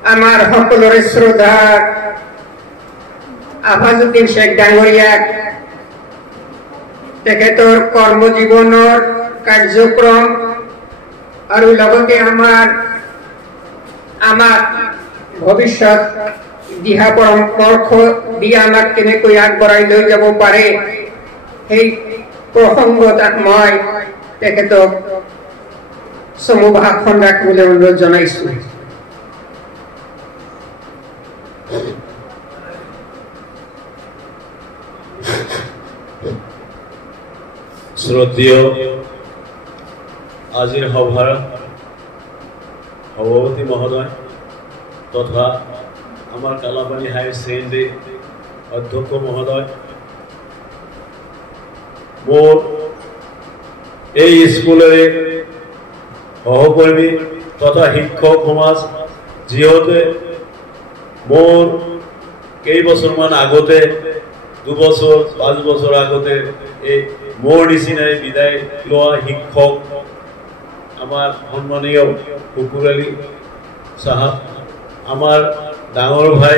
আমাৰ সকলৰে শ্ৰদ্ধা আফাজুদ্দিন শেখ ডাঙৰীয়াক তেখেতৰ কৰ্মজীৱনৰ কাৰ্যক্ৰম আৰু লগতে আমাক ভৱিষ্যত দিহা পৰামৰ্শ দি আমাক কেনেকৈ আগবঢ়াই লৈ যাব পাৰে সেই প্ৰসংগত মই তেখেতক চমু ভাষণ ৰাখিবলৈ অনুৰোধ জনাইছো। শ্ৰদ্ধেয় আজিৰ সভাৰ সভাপতি মহোদয় তথা আমাৰ কালাপানী হায়াৰ ছেকেণ্ডেৰী অধ্যক্ষ মহোদয়, মোৰ এই স্কুলৰে সহকৰ্মী তথা শিক্ষক সমাজ, যিহেতু মোৰ কেইবছৰমান আগতে 2 বছৰ 5 বছৰ আগতে এই মোৰ নিচিনাই বিদায় লোৱা শিক্ষক আমাৰ সন্মানীয় কুকুৰ আলী সাহেব, আমাৰ ডাঙৰ ভাই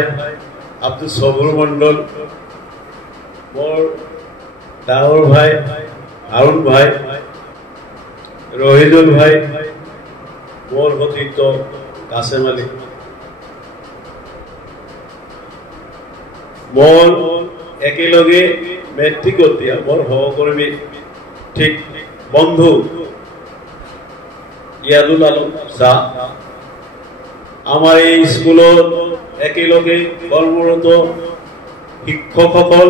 আব্দুল সবুৰ মণ্ডল, মোৰ ডাঙৰ ভাই হাৰুণ ভাই, ৰহিদুল ভাই, মোৰ সতীৰ্থ কাছেম আলী, মোৰ একেলগে মেট্ৰিকত দিয়া মোৰ সহকৰ্মী ঠিক বন্ধু ইয়াদুল আলম শাহ, আমাৰ এই স্কুলত একেলগে কৰ্মৰত শিক্ষকসকল,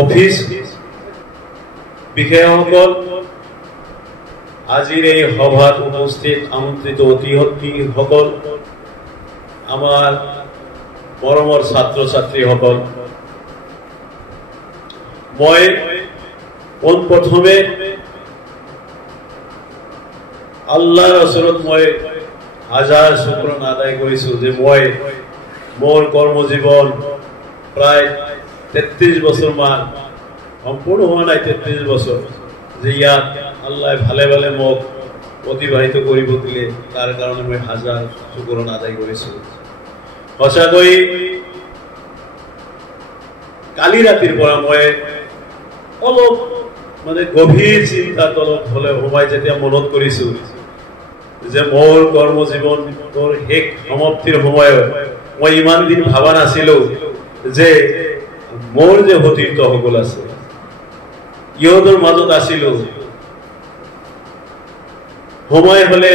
অফিস বিষয়াসকল, আজিৰ এই সভাত উপস্থিত আমন্ত্ৰিত অতিথিসকল, আমাৰ মৰমৰ ছাত্ৰ ছাত্ৰীসকল, মই পোনপ্ৰথমে আল্লাহৰ ওচৰত মই হাজাৰ শুকৰানা আদায় কৰিছো যে মই মোৰ কৰ্মজীৱন প্ৰায় 33 বছৰমান সম্পূৰ্ণ হোৱা নাই, 33 বছৰ যে ইয়াত আল্লাহ ভালে ভালে মোক অতিবাহিত কৰিব দিলে, তাৰ কাৰণে মই হাজাৰ শুকৰানা আদায় কৰিছো। সঁচাকৈ কালি ৰাতিৰ পৰা মই অলপ গভীৰ চিন্তাত অলপ হলে সোমাই যেতিয়া মনত কৰিছো যে মোৰ কৰ্মজীৱনৰ শেষ সমাপ্তিৰ সময়ত মই ইমান দিন ভাবা নাছিলো যে মোৰ যে সতীৰ্থসকল আছে ইহঁতৰ মাজত আছিলো, সময় হলে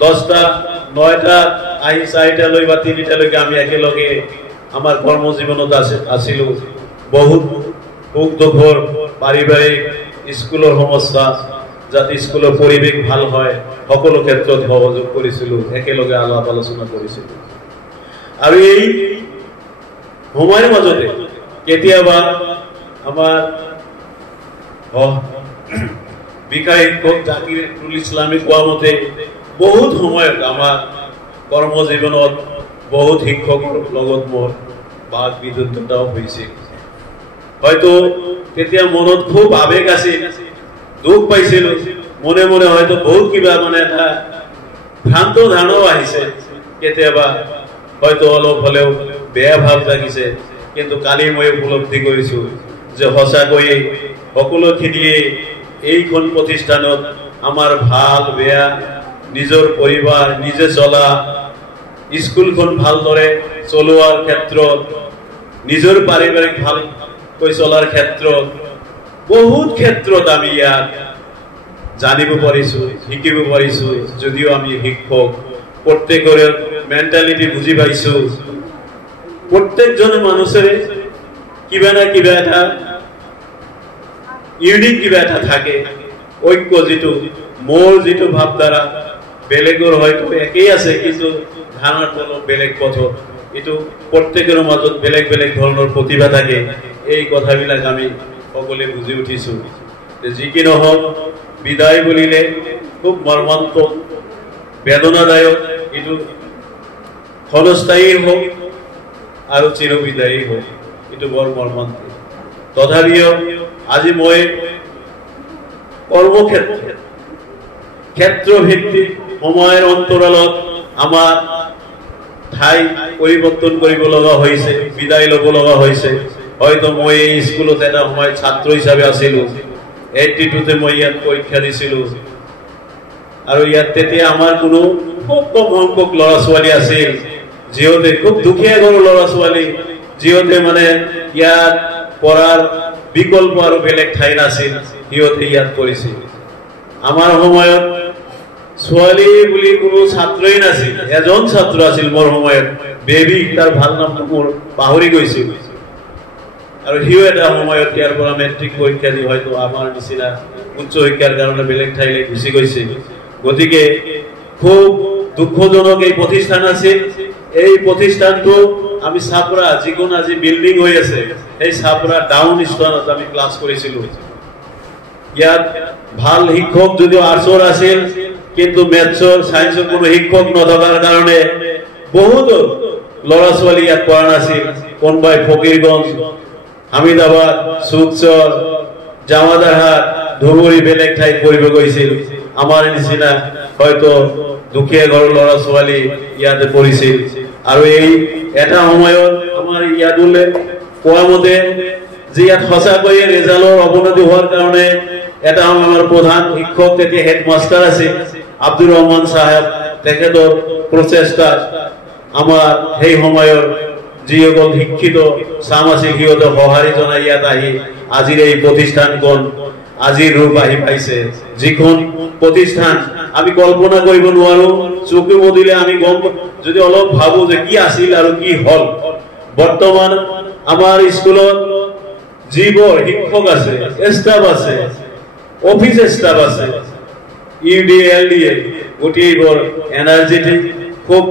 10টা 9টা আহি 4টালৈ বা 3টালৈকে আমি একেলগে আমাৰ কৰ্মজীৱনত আছিলো। বহুত সুখ দুখৰ পাৰিবাৰিক স্কুলৰ সমস্যা, যাতে স্কুলৰ পৰিৱেশ ভাল হয় সকলো ক্ষেত্ৰত সহযোগ কৰিছিলো, একেলগে আলাপ আলোচনা কৰিছিলো। আৰু এই সময়ৰ মাজতে কেতিয়াবা আমাৰ বিকাশ শিক্ষক জাকিৰুল ইছলামে কোৱা মতে বহুত সময়ত আমাৰ কৰ্মজীৱনত বহুত শিক্ষকৰ লগত মোৰ বাক বিতণ্ডাও হৈছিল। হয়তো তেতিয়া মনত খুব আবেগ আছিল, দুখ পাইছিলো, মনে মনে হয়তো বহুত কিবা এটা ভ্ৰান্ত ধাৰণাও আহিছে, কেতিয়াবা হয়তো অলপ হলেও বেয়া ভাৱ লাগিছে। কিন্তু কালি মই উপলব্ধি কৰিছো যে সঁচাকৈয়ে সকলোখিনিয়ে এইখন প্ৰতিষ্ঠানত আমাৰ ভাল বেয়া, নিজৰ পৰিবাৰ নিজে চলা, স্কুলখন ভালদৰে চলোৱাৰ ক্ষেত্ৰত, নিজৰ পাৰিবাৰিক ভালকৈ চলাৰ ক্ষেত্ৰত, বহুত ক্ষেত্ৰত আমি ইয়াত জানিব পাৰিছো, শিকিব পাৰিছো। যদিও আমি শিক্ষক, প্ৰত্যেকৰে মেণ্টেলিটি বুজি পাইছো, প্ৰত্যেকজন মানুহৰে কিবা না কিবা এটা ইউনিক কিবা এটা থাকে, ঐক্য যিটো মোৰ যিটো ভাৱধাৰা বেলেগৰ হয়তো একেই আছে, কিন্তু ধাৰণাটো অলপ বেলেগ পথত, এইটো প্ৰত্যেকৰ মাজত বেলেগ বেলেগ ধৰণৰ প্ৰতিভা থাকে। এই কথাবিলাক আমি সকলোৱে বুজি উঠিছো। যি কি নহওক, বিদায় বুলিলে খুব মৰ্মান্তিক, বেদনাদায়ক, এইটো ক্ষণস্থায়ী হোক আৰু চিৰবিদায়ী হোক, এইটো বৰ মৰ্মান্তিক। তথাপিও আজি মই কৰ্মক্ষেত্ৰ ক্ষেত্ৰভিত্তিক সময়ৰ অন্তৰালত আমাৰ ঠাই পৰিৱৰ্তন কৰিব লগা হৈছে, বিদায় ল'ব লগা হৈছে। হয়তো মই এই স্কুলত এটা সময় ছাত্ৰ হিচাপে আছিলো, 82তে মই ইয়াত পৰীক্ষা দিছিলো, আৰু ইয়াত তেতিয়া আমাৰ কোনো খুব কম সংখ্যক ল'ৰা ছোৱালী আছিল, যিহঁতে খুব দুখীয়া ঘৰৰ ল'ৰা ছোৱালী, যিহঁতে মানে ইয়াত পঢ়াৰ বিকল্প আৰু বেলেগ ঠাই নাছিল, সিহঁতে ইয়াত পঢ়িছিল। আমাৰ সময়ত ছোৱালী বুলি কোনো ছাত্ৰই নাছিল, এজন ছাত্ৰ আছিল মোৰ সময়ত, বেবী, তাৰ ভাল নামটো মোৰ পাহৰি গৈছিল। আৰু সিও এটা সময়ত ইয়াৰ পৰা মেট্ৰিক পৰীক্ষা দি হয়তো আমাৰ নিচিনা উচ্চ শিক্ষাৰ কাৰণে বেলেগ ঠাইলৈ গুচি গৈছিল। গতিকে খুব দুঃখজনক এই প্ৰতিষ্ঠান আছিল। এই প্ৰতিষ্ঠানটো আমি চাপৰা, যিখন আজি বিল্ডিং হৈ আছে, এই চাপৰা ডাউন স্থানত আমি ক্লাছ কৰিছিলো। ইয়াত ভাল শিক্ষক যদিও আৰ্টছৰ আছিল, কিন্তু মেথছৰ ছায়েন্সৰ কোনো শিক্ষক নথকাৰ কাৰণে বহুতো ল'ৰা ছোৱালী ইয়াত পঢ়া নাছিল। কোনোবাই ফকীৰগঞ্জ, হামিদাবাদ, চুকচৰ, জামাদাৰহাট, ধুবুৰী বেলেগ ঠাইত পঢ়িব গৈছিল। আমাৰ নিচিনা হয়তো দুখীয়া ঘৰৰ ল'ৰা ছোৱালী ইয়াতে পঢ়িছিল। আৰু এই এটা সময়ত আমাৰ ইয়াত কোৱা মতে যে ইয়াত সঁচাকৈয়ে ৰেজাল্টৰ অৱনতি হোৱাৰ কাৰণে এটা আমাৰ প্ৰধান শিক্ষক, তেতিয়া হেডমাষ্টাৰ আছিল আব্দুৰ ৰহমান চাহেব, তেখেতৰ প্ৰচেষ্টা আমাৰ সেই সময়ৰ যিসকল শিক্ষিত চাম আছিল, সিহঁতক সঁহাৰি জনাই ইয়াত আহি আজিৰ এই প্ৰতিষ্ঠানখন আজিৰ ৰূপ আহি পাইছে। যিখন প্ৰতিষ্ঠান আমি কল্পনা কৰিব নোৱাৰো, চকু মুদিলে আমি গম, যদি অলপ ভাবো যে কি আছিল আৰু কি হল। বৰ্তমান আমাৰ স্কুলত যিবোৰ শিক্ষক আছে, ষ্টাফ আছে, অফিস ষ্টাফ আছে, ইউডিএলডিএ, গোটেইবোৰ এনাৰ্জেটিক, খুব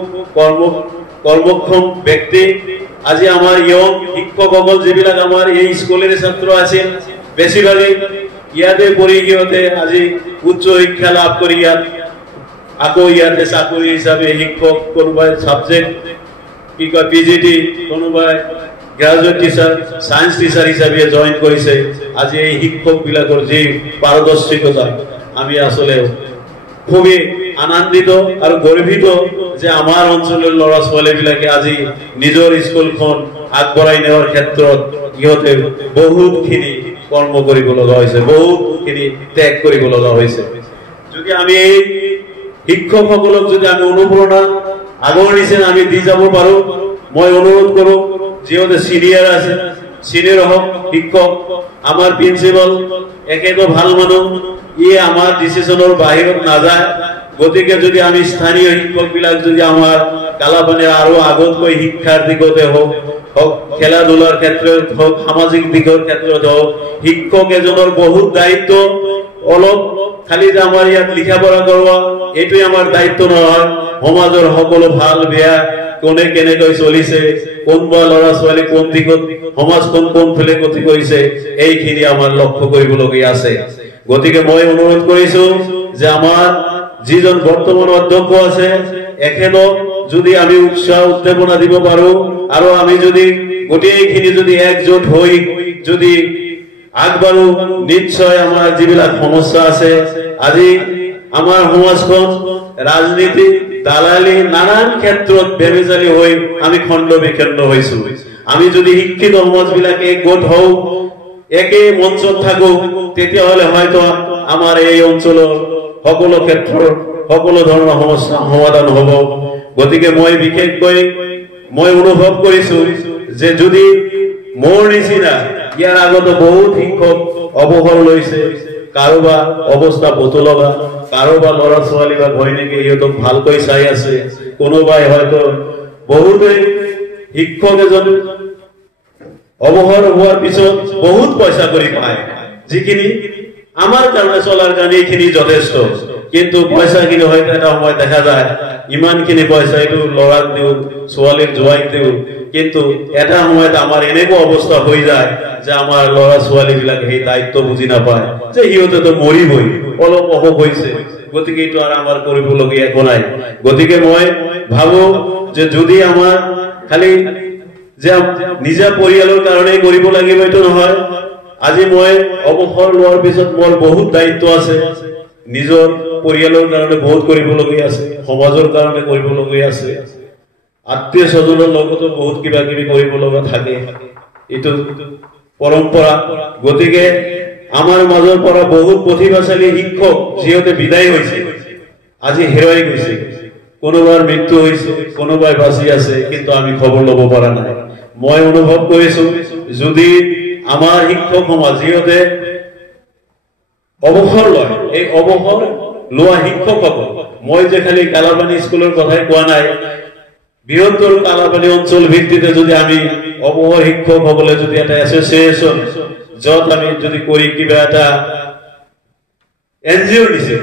কৰ্মক্ষম ব্যক্তি। আজি আমাৰ ইয়ং শিক্ষকসকল যিবিলাক আমাৰ এই স্কুলেৰ ছাত্ৰ আছিল, বেছিভাগেই ইয়াতে পঢ়ি সিহঁতে আজি উচ্চ শিক্ষা লাভ কৰি ইয়াত আকৌ ইয়াতে চাকৰি হিচাপে শিক্ষক, কোনোবাই সাবজেক্ট কি কয় পিজিটি, কোনোবাই গ্ৰাজুয়েট টিচাৰ, সায়েন্স টিচাৰ হিসাবে জয়েন কৰেছে। আজি এই শিক্ষক বিলাকৰ যে পাৰদৰ্শিতা, আমি আসলে খুবই আনন্দিত আৰু গৰ্বিত যে আমাৰ অঞ্চলৰ ল'ৰা ছোৱালী বিলাকে আজি নিজৰ স্কুলখন আগবঢ়াই নেওয়াৰ ক্ষেত্ৰত ইহঁতে বহুতখিনি কৰ্ম কৰিব লগা হৈছে, বহুতখিনি ত্যাগ কৰিব লগা হৈছে। যদি আমি এই শিক্ষকসকলক যদি আমি অনুপ্ৰেৰণা আগৰ নিচিনা আমি দি যাব পাৰো, মই অনুৰোধ কৰো যিহঁতে সিনিয়ৰ আছে, সিনিয়ৰ হওক শিক্ষক, আমাৰ প্ৰিন্সিপাল একেতো ভাল মানুহ, ই আমাৰ ডিসিশনৰ বাহিৰত নাযায়। গতিকে যদি আমি স্থানীয় শিক্ষক বিলাক যদি আমাৰ কালাপানীৰ আৰু আগতকৈ শিক্ষাৰ দিশতে হওক, খেলা ধূলাৰ ক্ষেত্ৰত হওক, সামাজিক দিশৰ ক্ষেত্ৰত হওক, শিক্ষক এজনৰ বহুত দায়িত্ব। অলপ খালি যে আমাৰ ইয়াত লিখা পঢ়া কৰোৱা এইটোৱে আমাৰ দায়িত্ব নহয়, সমাজৰ সকলো ভাল বেয়া, কোনে কেনেকৈ চলিছে, কোনবা ল'ৰা ছোৱালী কোন দিশত, সমাজখন কোনফালে গতি কৰিছে, এইখিনি আমাৰ লক্ষ্য কৰিবলগীয়া আছে। গতিকে মই অনুৰোধ কৰিছো যে আমাৰ যিজন বৰ্তমান অধ্যক্ষ আছে, এখেতক যদি আমি উৎসাহ উদ্দীপনা দিব পাৰো, আৰু আমি যদি গোটেইখিনি যদি একজোট হৈ যদি আগবাঢ়ো, নিশ্চয় আমাৰ যিবিলাক সমস্যা আছে, আজি আমাৰ সমাজখন ৰাজনীতি, দালালি, নানান ক্ষেত্ৰত বেমেজালি হৈ আমি খণ্ড বিখণ্ড হৈছো। আমি যদি শিক্ষিত সমাজ বিলাকে একগোট হওঁ, একে মঞ্চত থাকো, তেতিয়াহলে হয়তো আমাৰ এই অঞ্চলৰ সকলো ক্ষেত্ৰৰ সকলো ধৰণৰ সমস্যা সমাধান হ'ব। গতিকে মই বিশেষকৈ মই অনুভৱ কৰিছো যে যদি মোৰ নিচিনা ইয়াৰ আগতে বহুত শিক্ষক অৱসৰ লৈছে, কাৰোবাৰ অৱস্থা বতলগা, কাৰোবাৰ ল'ৰা ছোৱালী বা ঘৈণীয়েকে সিহঁতক ভালকৈ চাই আছে, কোনোবাই হয়তো বহুতেই শিক্ষক এজন অৱসৰ হোৱাৰ পিছত বহুত পইচা কৰি পায়, যিখিনি আমাৰ কাৰণে চলাৰ কাৰণে এইখিনি যথেষ্ট। কিন্তু পইচাখিনি হয়তো এটা সময় দেখা যায় ইমানখিনি পইচা এইটো ল'ৰাক দিওঁ, ছোৱালীক জোৱাইক দিওঁ, কিন্তু এটা সময়ত আমাৰ এনেকুৱা অৱস্থা হৈ যায় যে আমাৰ ল'ৰা ছোৱালী বিলাক সেই দায়িত্ব বুজি নাপায় যে সিহঁতেতো মৰিবই, অলপ অসুখ হৈছে, গতিকে এইটো আৰু আমাৰ কৰিবলগীয়া একো নাই। গতিকে মই ভাবো যে যদি আমাৰ খালি যে নিজা পৰিয়ালৰ কাৰণেই কৰিব লাগিব এইটো নহয়। আজি মই অৱসৰ লোৱাৰ পিছত মোৰ বহুত দায়িত্ব আছে, নিজৰ পৰিয়ালৰ কাৰণে বহুত কৰিবলগীয়া আছে, সমাজৰ কাৰণে কৰিবলগীয়া আছে, আত্মীয় স্বজনৰ লগতো বহুত কিবা কিবি কৰিব লগা থাকে। এইটো পৰম্পৰা। গতিকে আমাৰ মাজৰ পৰা বহুত প্ৰতিভাশালী শিক্ষক যিহেতু বিদায় হৈছে, আজি হেৰুৱাই গৈছে। কোনোবাৰ মৃত্যু হৈছে, কোনোবাই বাচি আছে, কিন্তু আমি খবৰ ল'ব পৰা নাই। মই অনুভৱ কৰিছো যদি আমাৰ শিক্ষক সমাজ যিহেতু অৱসৰ লয়, এই অৱসৰ লোৱা শিক্ষকসকল, মই যে খালি কালাপানী স্কুলৰ কথাই কোৱা নাই, বৃহত্তৰ কালাপানী অঞ্চল ভিত্তিতে যদি আমি অৱসৰ শিক্ষকসকলে যদি এটা এছ'চিয়েশ্যন য'ত আমি যদি কৰি কিবা এটা NGO দিছে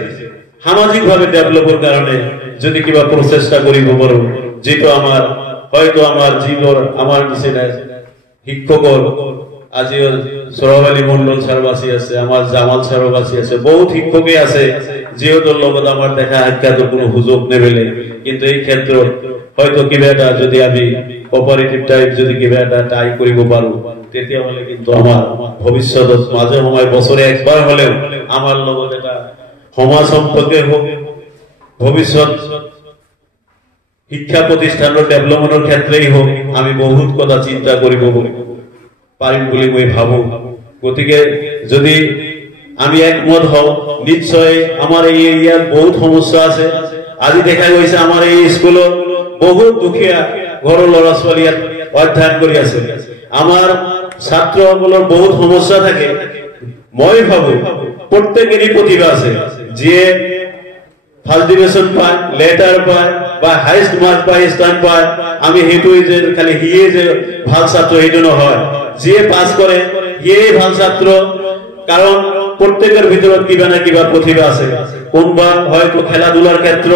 সামাজিকভাৱে ডেভেলপৰ কাৰণে যদি কিবা প্ৰচেষ্টা কৰিব পাৰো, যিটো আমাৰ হয়তো আমাৰ যিবোৰ আমাৰ নিচিনা শিক্ষকৰ আজি সৌৰভ মণ্ডল ছাৰ বাচি আছে, আমাৰ জামাল ছাৰো বাচি আছে, বহুত শিক্ষকে আছে যিহেতুৰ লগত আমাৰ দেখা সাক্ষাতৰ কোনো সুযোগ নেবেলে। কিন্তু এই ক্ষেত্ৰত হয়তো কিবা এটা যদি আমি কোঅপাৰেটিভ টাইপ যদি কিবা এটা ট্ৰাই কৰিব পাৰো, তেতিয়াহ'লে কিন্তু আমাৰ ভৱিষ্যতত মাজে সময়ে বছৰে একবাৰ হলেও আমাৰ লগত এটা সমাজ সম্পৰ্কে হোক, ভৱিষ্যত শিক্ষা প্ৰতিষ্ঠানৰ ডেভেলপমেন্টৰ ক্ষেত্ৰেই হোক, আমি বহুত কথা চিন্তা কৰিব পাৰিম বুলি মই ভাবো। গতিকে যদি আমি একমত হওঁ, নিশ্চয় আমাৰ এই এৰিয়াত বহুত সমস্যা আছে। আজি দেখা গৈছে আমাৰ এই স্কুলত বহুত দুখীয়া ঘৰৰ ল'ৰা ছোৱালী অধ্যয়ন কৰি আছে। আমাৰ ছাত্ৰসকলৰ বহুত সমস্যা থাকে। মই ভাবো প্ৰত্যেকেৰই প্ৰতিভা আছে, যিয়ে ফার্স্ট ডিভিশন পায়, লেটার পায় বা হাইস্ট মার্ক পায়, স্থান পায়। আমি সেইটোই যে খালি সিয়ে যে ভাল ছাত্র সেইটো নহয়, যিয়ে পাস করে সিয়েই ভাল ছাত্র, কারণ প্রত্যেকের ভিতৰত কিবা না কিবা প্ৰতিভা আছে। কোনবা হয়তো খেলাধুলার ক্ষেত্র,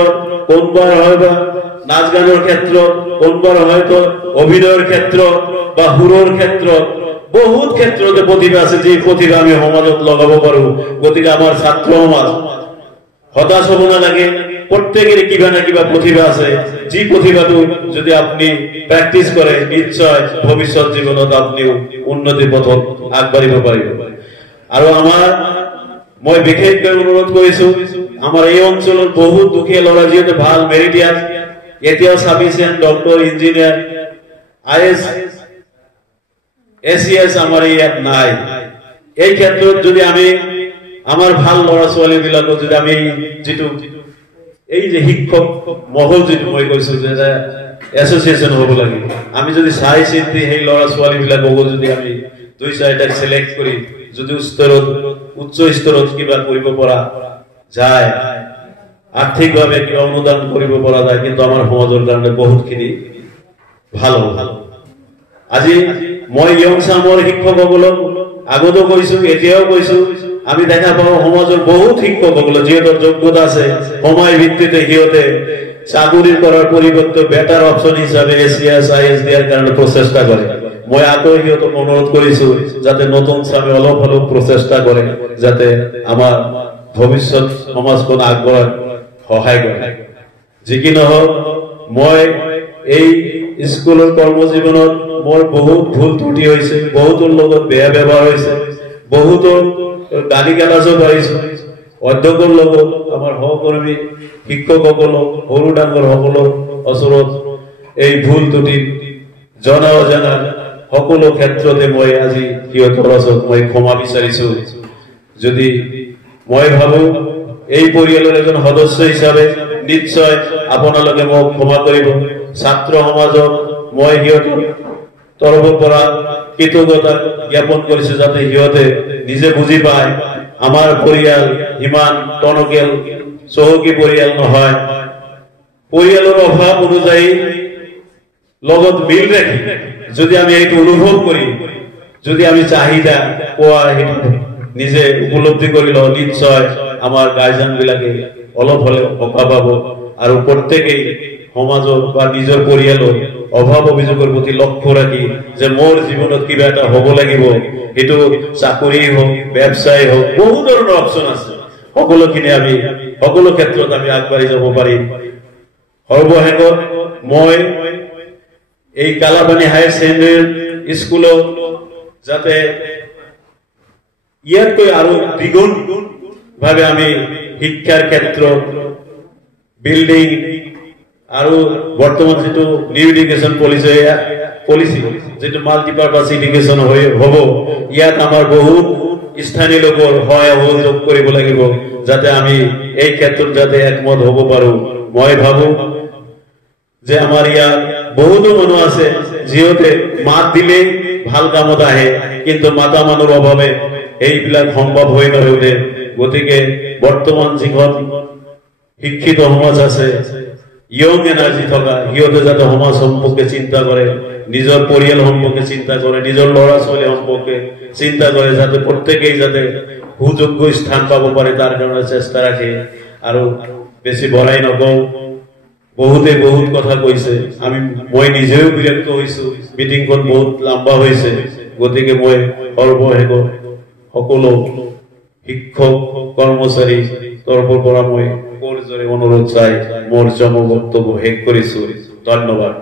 কোনবার হয়তো নাচ গানের ক্ষেত্র, কোনবার হয়তো অভিনয়ের ক্ষেত্র বা হুরোর ক্ষেত্র, বহুত ক্ষেত্রতে প্রতিভা আছে, যে প্রতিভা আমি সমাজত লগাব পারো। গতিকে আমার ছাত্র সমাজ হতাশ হব নালাগে, প্রত্যেকের কিবা না কিবা প্রতিভা আছে, যে প্রতিভাটো যদি আপনি প্র্যাকটিস করে নিশ্চয় ভবিষ্যৎ জীবনত আপনিও উন্নতি পথত আগবাঢ়িব পাৰিব। আৰু মই বিশেষকৈ অনুৰোধ কৰিছো, আমাৰ এই অঞ্চলৰ বহুত দুখীয়া ল'ৰা যিহেতু ভাল মেৰিটিয়াছ, এতিয়াও সাফিচিয়েন্ট ডক্টৰ, ইঞ্জিনিয়াৰ, IAS, ACS আমাৰ ইয়াত নাই। এই ক্ষেত্ৰত যদি আমি আমাৰ ভাল ল'ৰা ছোৱালী বিলাকক যদি আমি যিটো এই যে শিক্ষক মহল যিটো মই কৈছো যে এছ'চিয়েশ্যন হ'ব লাগে, আমি যদি চাই চিন্তি সেই ল'ৰা ছোৱালী বিলাককো যদি আমি 2-4টাক সিলেক্ট কৰি যদি উচ্চ স্তৰত কিবা কৰিব পৰা যায়, আৰ্থিকভাৱে কিবা অনুদান কৰিব পৰা যায়, কিন্তু আমাৰ সমাজৰ কাৰণে বহুতখিনি ভাল হ'ব। আজি মই ইয়ংচামৰ শিক্ষকসকলক আগতো কৈছো, এতিয়াও কৈছো, আমি দেখা পাওঁ সমাজৰ বহুত শিক্ষকসকল যিহেতু যোগ্যতা আছে, সময় ভিত্তিতে সিহঁতে চাকৰি কৰাৰ পৰিৱৰ্তে বেটাৰ অপচন হিচাপে ACS, IAS দিয়াৰ কাৰণে প্ৰচেষ্টা কৰে। মই আকৌ সিহঁতক অনুৰোধ কৰিছো যাতে নতুন চামে অলপ হলেও প্ৰচেষ্টা কৰে, যাতে আমাৰ ভৱিষ্যত সমাজখন আগবঢ়াত সহায় কৰে। যি কি নহওক, মই এই স্কুলৰ কৰ্মজীৱনত মোৰ বহুত ভুল ত্ৰুটি হৈছে, বহুতৰ লগত বেয়া ব্যৱহাৰ হৈছে, বহুতৰ গালি গালাজো পাইছো, অধ্যক্ষৰ লগত আমাৰ সহকৰ্মী শিক্ষকসকলক সৰু ডাঙৰ সকলৰ ওচৰত এই ভুল ত্ৰুটি জনা অজনা সকলো ক্ষেত্ৰতে মই আজি সিহঁতৰ ওচৰত মই ক্ষমা বিচাৰিছো। যদি মই ভাবো এই পৰিয়ালৰ এজন সদস্য হিচাপে নিশ্চয় আপোনালোকে মোক ক্ষমা কৰিব। ছাত্ৰ সমাজক মই সিহঁতৰ তৰফৰ পৰা কৃতজ্ঞতা জ্ঞাপন কৰিছো, যাতে সিহঁতে নিজে বুজি পায় আমাৰ পৰিয়াল ইমান টনকিয়াল চহকী পৰিয়াল নহয়। পৰিয়ালৰ অভাৱ অনুযায়ী লগত মিল ৰাখি যদি আমি এইটো অনুভৱ কৰি যদি আমি চাহিদা পোৱা সেইটো নিজে উপলব্ধি কৰি লওঁ, নিশ্চয় আমাৰ গাৰ্জেন বিলাকে অলপ হলেও সকাহ পাব। আৰু প্ৰত্যেকেই সমাজৰ বা নিজৰ পৰিয়ালৰ অভাৱ অভিযোগৰ প্ৰতি লক্ষ্য ৰাখি যে মোৰ জীৱনত কিবা এটা হ'ব লাগিব, সেইটো চাকৰি হওক, ব্যৱসায় হওক, বহু ধৰণৰ অপচন আছে, সকলোখিনি আমি সকলো ক্ষেত্ৰত আমি আগবাঢ়ি যাব পাৰিম। সৰ্বশেষত মই এই কালাপানী হায়াৰ ছেকেণ্ডাৰী স্কুলত যাতে ইয়াতকৈ আৰু দ্বিগুণ ভাৱে আমি শিক্ষাৰ ক্ষেত্ৰত বিল্ডিং আৰু বৰ্তমান যেটো নিউ এডুকেশ্যন পলিসি যেটো মাল্টিপাৰপাস এডুকেশ্যন হ'ব ইয়াত আমাৰ বহুত স্থানীয় লোকৰ সহযোগ কৰিব লাগিব যাতে আমি এই ক্ষেত্ৰত যাতে একমত হ'ব পাৰো মই ভাবো যে আমাৰ ইয়াত বহুতো মানুহ আছে যিহতে মাত দিলে ভাল কামত আহে কিন্তু মাতা মানুহৰ অভাৱে এইবিলাক সম্ভৱ হৈ নহলে গতিকে বৰ্তমান যিখন শিক্ষিত সমাজ আছে ইয়ং এনাৰ্জি থকা সিহঁতে যাতে সমাজ সম্পৰ্কে চিন্তা কৰে নিজৰ পৰিয়াল সম্পৰ্কে চিন্তা কৰে নিজৰ ল'ৰা ছোৱালী সম্পৰ্কে চিন্তা কৰে যাতে প্ৰত্যেকেই যাতে সুযোগ্য স্থান পাব পাৰে তাৰ কাৰণে চেষ্টা ৰাখে আৰু বেছি বঢ়াই নকওঁ বহুতে বহুত কথা কৈছে মই নিজেও বিৰক্ত হৈছো মিটিংখন বহুত লম্বা হৈছে গতিকে মই সৰ্বশেষত সকলো শিক্ষক কৰ্মচাৰী তৰফৰ পৰা মই অনুৰোধ চাই মোৰ বক্তব্য শেষ কৰিছো ধন্যবাদ